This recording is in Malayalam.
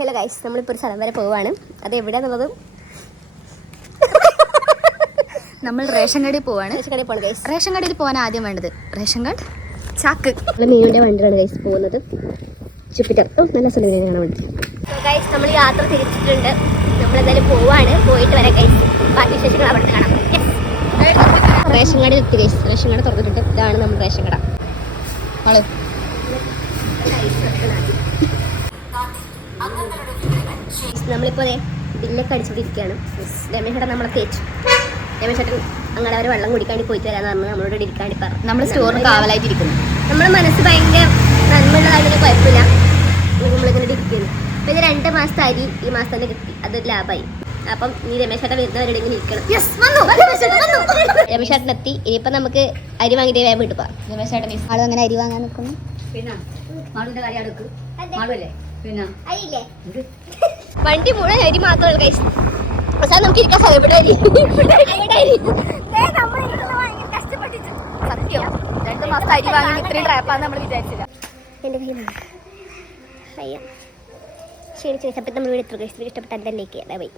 ഹലോ ഗൈസ്, നമ്മളിപ്പോൾ ഒരു സ്ഥലം വരെ പോവാണ്. അത് എവിടെയാന്നുള്ളത് നമ്മൾ റേഷൻ കടയിൽ പോവാണ്. ഗൈസ്. റേഷൻ കടയിൽ പോകാൻ ആദ്യം വേണ്ടത് റേഷൻ കാർഡ്, ചാക്ക്. നമ്മൾ മീനുടെ വണ്ടിയിലാണ് ഗൈസ് പോകുന്നത്. ജൂപ്പിറ്റർ നല്ല സ്ഥലം കാണാൻ വേണ്ടി. ഗൈസ്, നമ്മൾ യാത്ര തിരിച്ചിട്ടുണ്ട്. നമ്മളെന്തായാലും പോവാണ്. പോയിട്ട് വരാം ഗൈസ്. ബാക്കി വിശേഷങ്ങൾ അവിടെ കാണാം. റേഷൻ കടയിൽ എത്തി ഗൈസ്. റേഷൻ കട തുറന്നിട്ടുണ്ട്. ഇതാണ് നമ്മൾ റേഷൻ കട. നമ്മളിപ്പോൾ ബില്ലൊക്കെ അടിച്ചുകൊണ്ടിരിക്കുകയാണ്. രമേശേട്ടൻ നമ്മളെ തേച്ചു. രമേശേട്ടൻ അങ്ങനെ അവർ വെള്ളം കുടിക്കാണ്ടി പോയിട്ട് വരാമെന്ന് പറഞ്ഞ് നമ്മളോട് ഇരിക്കാണ്ടി പറഞ്ഞു. നമ്മൾ സ്റ്റോറിന് കാവലായിട്ടിരിക്കുന്നു. നമ്മുടെ മനസ്സ് ഭയങ്കര നന്മയുള്ളതായതിന് കുഴപ്പമില്ല. നമ്മളിങ്ങനെ ഇരിക്കുന്നു. അപ്പോൾ ഇത് 2 മാസത്തെ അരി ഈ മാസം തന്നെ കിട്ടി. അതൊരു ലാഭമായി. അപ്പം ഈ രമേശേട്ടൻ വരുന്നവരുടെ ഇങ്ങനെ ഇരിക്കണം. രമേശേട്ടൻ എത്തി. ഇനിയിപ്പം നമുക്ക് അരി വാങ്ങിയിട്ട് വേഗം വീട്ടിൽ പോകാം. രമേശേട്ടൻ ആളും അങ്ങനെ അരി വാങ്ങാൻ നിൽക്കുന്നു. പിന്നെ മാളുവിൻ്റെ കാര്യം എടുക്കും. മാളുവല്ലേ പിന്നെ വണ്ടി മുഴുവൻ അരി മാത്രമേ ഉള്ളൂ ഗൈസ്. അവസാനം നമുക്ക് ഇരിക്കാൻ സ്ഥലം ഇവിടെ അരി. സത്യം 2 മാസം അരി വാങ്ങി ഇത്രയും ട്രാപ്പാന്ന് നമ്മൾ വിചാരിച്ചില്ല. എൻ്റെ കയ്യിൽ അയ്യ ക്ഷീണിച്ച് ഗൈസ്. അപ്പം നമ്മൾ വീട് എത്ര ഗൈസ്. ഇഷ്ടപ്പെട്ട എന്തെല്ലാം ബൈ.